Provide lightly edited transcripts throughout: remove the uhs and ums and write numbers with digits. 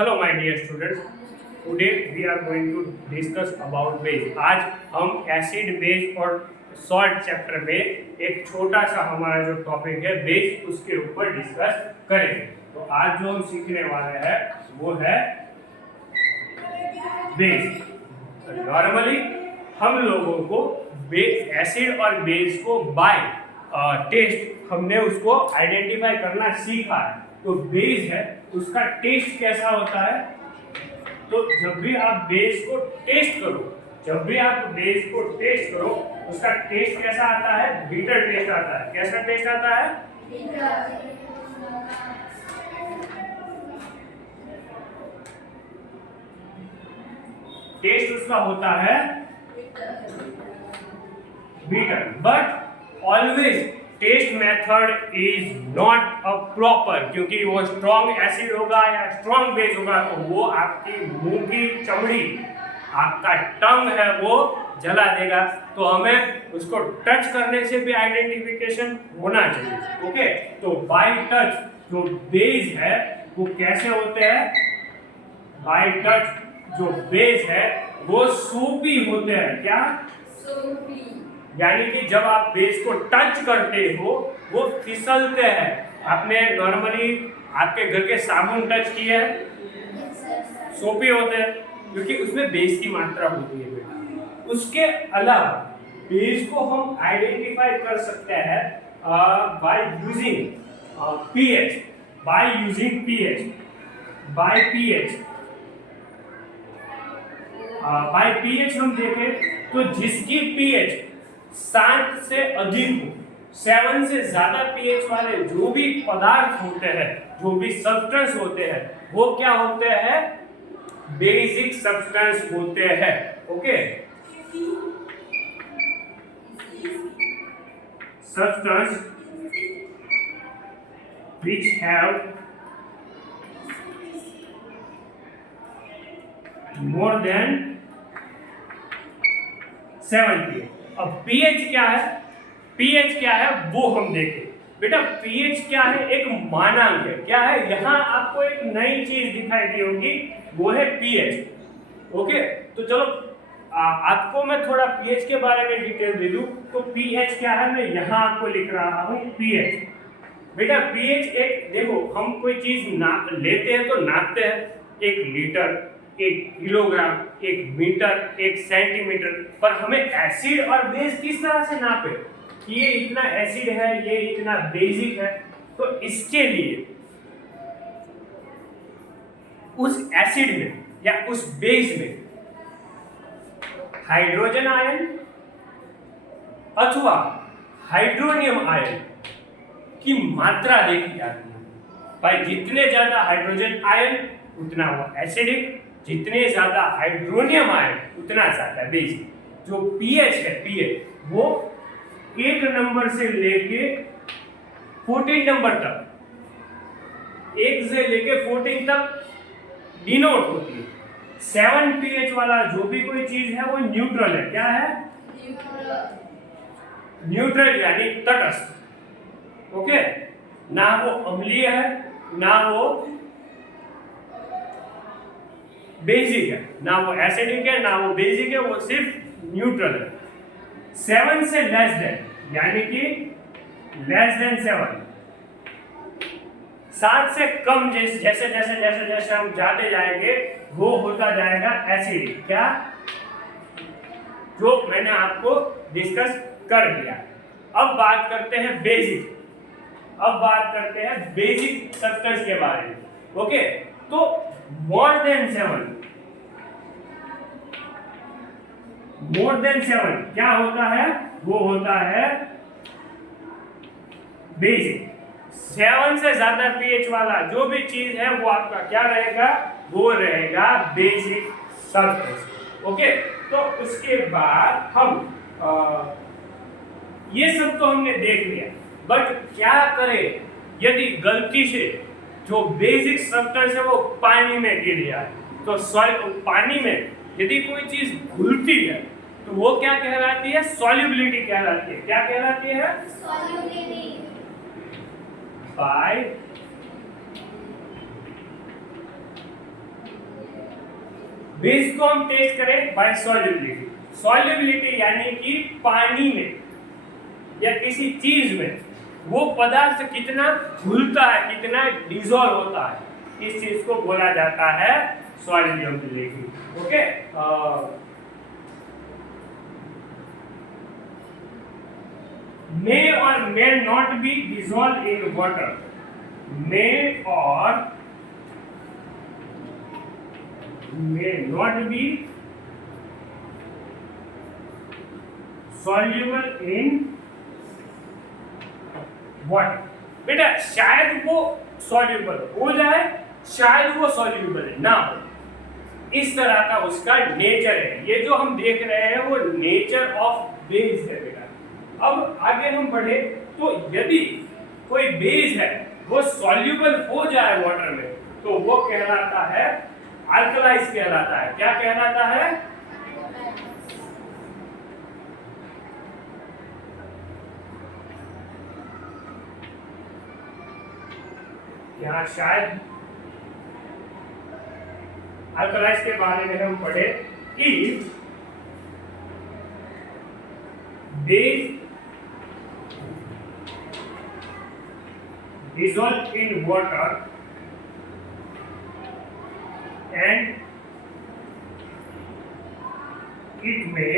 Hello my dear students, today we are going to discuss about base। आज हम acid base और salt chapter में एक छोटा सा हमारा जो टॉपिक है बेस उसके ऊपर डिस्कस करेंगे। तो आज जो हम सीखने वाले हैं वो है बेस। नॉर्मली हम लोगों को एसिड और बेस को बाय टेस्ट हमने उसको आइडेंटिफाई करना सीखा है। तो बेस है उसका टेस्ट कैसा होता है, तो जब भी आप बेस को टेस्ट करो उसका टेस्ट कैसा आता है, बीटर टेस्ट आता है। कैसा टेस्ट आता है? टेस्ट उसका होता है bitter. But always taste method is not a proper, क्योंकि वो स्ट्रॉन्ग एसिड होगा या स्ट्रॉन्ग बेस होगा तो वो आपकी मुंह की चमड़ी, आपका टंग है वो जला देगा। तो हमें उसको टच करने से भी आइडेंटिफिकेशन होना चाहिए। ओके, तो बाय टच जो बेस है वो कैसे होते हैं? बाय टच जो बेस है वो सूपी होते हैं। क्या? सूपी। यानी कि जब आप बेस को टच करते हो वो फिसलते हैं। आपने नॉर्मली आपके घर के साबुन टच किए हैं, सोपी होते हैं क्योंकि उसमें बेस की मात्रा होती है बेटा। उसके अलावा बेस को हम आइडेंटिफाई कर सकते हैं by using pH. By using pH, by pH हम देखें तो जिसकी पीएच 7 से अधिक हो, 7 से ज्यादा पीएच वाले जो भी पदार्थ होते हैं, जो भी सब्सटेंस होते हैं, वो क्या होते हैं? बेसिक सब्सटेंस होते हैं। Okay, substance which have more than 7 pH। अब pH क्या है? pH क्या है वो हम देखें। बेटा pH क्या है? एक मानांक है। क्या है? यहाँ आपको एक नई चीज दिखाई दी होगी, वो है pH। ओके, तो चलो आपको मैं थोड़ा pH के बारे में डिटेल दे दूं। तो pH क्या है मैं यहाँ आपको लिख रहा हूँ pH। बेटा pH एक, देखो हम कोई चीज लेते हैं तो नापते हैं, 1 लीटर, 1 किलोग्राम, 1 मीटर, 1 सेंटीमीटर। पर हमें एसिड और बेस किस तरह से नापे कि ये इतना एसिड है, ये इतना बेसिक है। तो इसके लिए उस एसिड में या उस बेस में हाइड्रोजन आयन अथवा हाइड्रोनियम आयन की मात्रा देखी जाती है। भाई जितने ज्यादा हाइड्रोजन आयन उतना वो एसिडिक, जितने ज्यादा हाइड्रोनियम आयन उतना ज्यादा बेसिक। जो पीएच है, पीएच वो 1 नंबर से लेके 14 नंबर तक, 1 से लेके 14 तक डिनोट होती है। 7 पीएच वाला जो भी कोई चीज है वो न्यूट्रल है। क्या है? न्यूट्रल यानी तटस्थ। ओके, ना वो अम्लीय है ना वो बेसिक है, ना वो एसिडिक है ना वो बेसिक है, वो सिर्फ न्यूट्रल है। 7 से लेस देन यानी कि लेस देन 7, 7 से कम जैसे जैसे जैसे जैसे जैसे हम जाते जाएंगे वो होता जाएगा एसिडिक। क्या? जो मैंने आपको डिस्कस कर दिया। अब बात करते हैं बेसिक। अब बात करते हैं बेसिक सब्सटेंस के बारे में। ओके, तो मोर देन 7 क्या होता है? वो होता है बेसिक। 7 से ज्यादा पीएच वाला जो भी चीज है वो आपका क्या रहेगा? वो रहेगा बेसिक सब्सटेंस। ओके, तो उसके बाद हम ये सब तो हमने देख लिया। बट क्या करें यदि गलती से जो बेसिक सब्सटेंस है वो पानी में गिर जाए? तो पानी में यदि कोई चीज घुलती है तो वो क्या कहलाती है? सॉल्युबिलिटी कहलाती है। क्या कहलाती है? सॉल्युबिलिटी। बाय बेस को हम टेस्ट करें बाय सॉल्युबिलिटी। सॉल्युबिलिटी यानी कि पानी में या किसी चीज में वो पदार्थ कितना घुलता है, कितना डिसॉल्व होता है, इस चीज को बोला जाता है solubility. Okay, may or may not be dissolved in water, may or may not be soluble in water। बेटा शायद वो सॉल्यूबल हो जाए, शायद वो सॉल्यूबल ना हो, इस तरह का उसका नेचर है। ये जो हम देख रहे हैं वो नेचर ऑफ बेस है बेटा। अब आगे हम बढ़े तो यदि कोई बेस है वो सॉल्यूबल हो जाए वाटर में तो वो कहलाता है अल्कलाइज कहलाता है। क्या कहलाता है? यहाँ शायद अल्कलाइज के बारे में हम पढ़े कि base dissolve in water and it may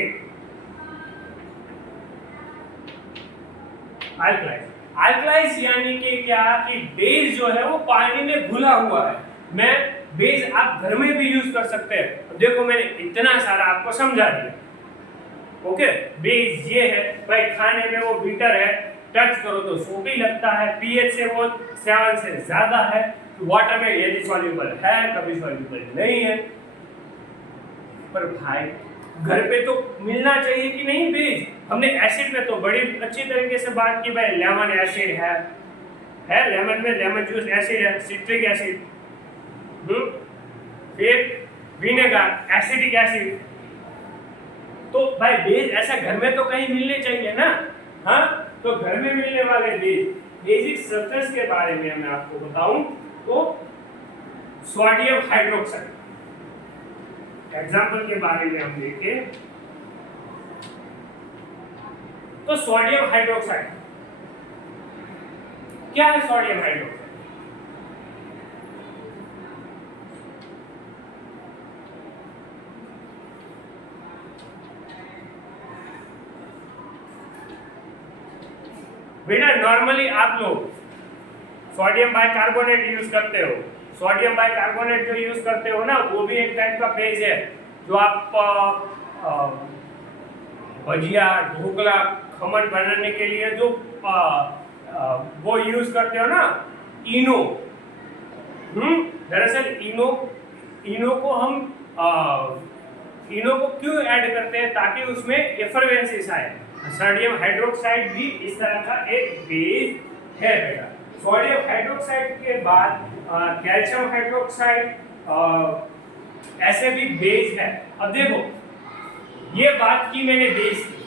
alkalize। alkalize यानी कि क्या कि बेस जो है वो पानी में घुला हुआ है। मैं बेस आप घर में भी यूज कर सकते हैं। देखो मैंने इतना सारा आपको समझा दिया। ओके, बेस ये है भाई, खाने में वो बीटर है, टच करो तो सोपी लगता है, पीएच से वो 7 से ज्यादा है, वाटर में यदि सॉल्यूबल है कभी सॉल्यूबल नहीं है। पर भाई घर पे तो मिलना चाहिए कि नहीं बेस। हमने एसिड में तो बड़ी अच्छी तरीके से बात की, भाई लेमन एसिड है लेमन में लेमन जूस एसिड है, सिट्रिक एसिड, फिर विनेगर एसिडिक एसिड। तो भाई बेस ऐसा घर में तो कहीं मिलने चाहिए ना। हाँ, तो घर में मिलने वाले बेसिक सब्सटेंस के बारे में मैं आपको बताऊं तो सोडियम हाइड्रोक्साइड, एग्जांपल के बारे में हम देखें तो सोडियम हाइड्रोक्साइड क्या है? सोडियम हाइड्रोक्साइड बेटा नॉर्मली आप लोग सोडियम बाइकार्बोनेट यूज करते हो। सोडियम बाइकार्बोनेट जो यूज करते हो ना वो भी एक टाइप का बेस है जो आप भजिया, ढोकला, खमन बनाने के लिए जो वो यूज करते हो ना, इनो। दरअसल इनो को हम इनो को क्यों ऐड करते हैं? ताकि उसमें एफरवेंसेस आए। सोडियम हाइड्रोक्साइड भी इस तरह का एक बेस है बेटा। सोडियम हाइड्रोक्साइड के बाद कैल्शियम हाइड्रोक्साइड ऐसे भी बेस है। अब देखो ये बात की मैंने बेस की,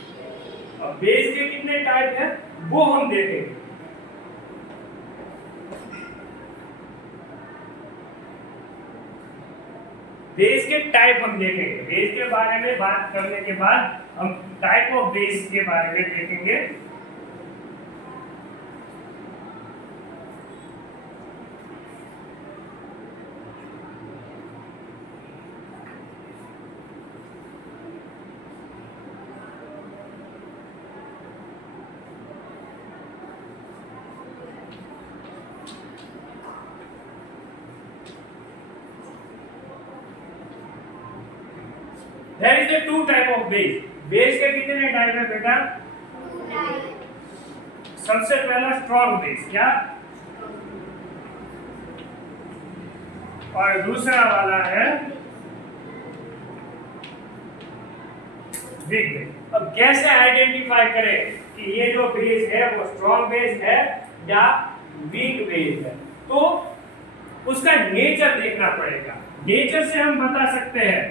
अब बेस के कितने टाइप हैं वो हम देखेंगे। बेस के टाइप हम देखेंगे। बेस के बारे में बात करने के बाद हम टाइप ऑफ बेस के बारे में देखेंगे। There is a two type of base। Base के कितने टाइप है बेटा? सबसे पहला स्ट्रॉन्ग बेस, क्या? और दूसरा वाला है वीक बेस। अब कैसे आइडेंटिफाई करें कि ये जो बेस है वो स्ट्रॉन्ग बेस है या वीक बेस है? तो उसका नेचर देखना पड़ेगा। नेचर से हम बता सकते हैं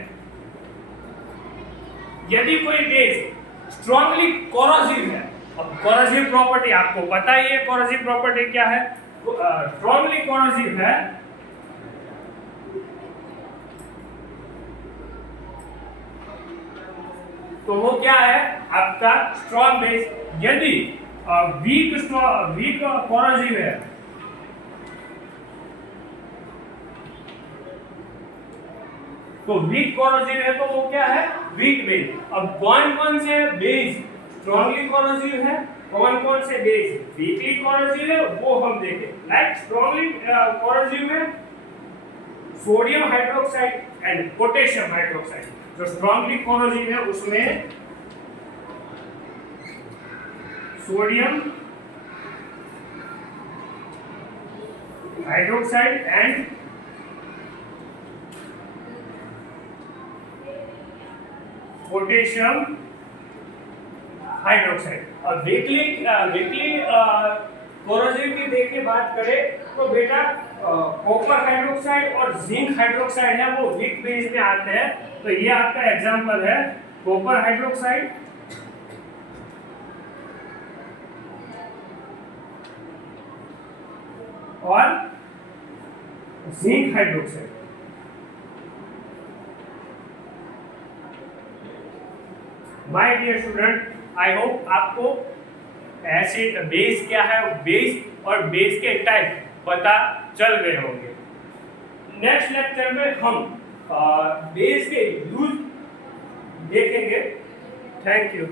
यदि कोई बेस स्ट्रांगली कोरोसिव है। अब कोरोसिव प्रॉपर्टी आपको पता ही है, कोरोसिव प्रॉपर्टी क्या है? स्ट्रांगली कोरोसिव है तो वो क्या है आपका स्ट्रॉन्ग बेस। यदि वीक कोरोसिव है, तो वीक कोरोसिव है तो वो क्या है वीक बेस। अब कौन कौन से बेस स्ट्रॉन्गली कोरोसिव है, कौन कौन से बेस वीकली कोरोसिव है, वो हम देखें। लाइक स्ट्रॉन्गली कोरोसिव में sodium hydroxide and potassium hydroxide. जो स्ट्रॉन्गली कोरोसिव है उसमें sodium hydroxide and potassium hydroxide. और वीकली कोरोसिव की देख के बात करें तो बेटा कॉपर हाइड्रोक्साइड और जिंक हाइड्रोक्साइड है वो वीक बेस में आते हैं। तो ये आपका एग्जांपल है कॉपर हाइड्रोक्साइड और zinc hydroxide. My dear student, I hope आपको एसिड बेस क्या है, बेस और बेस के टाइप पता चल गए होंगे। नेक्स्ट लेक्चर में हम बेस के यूज देखेंगे। Thank you.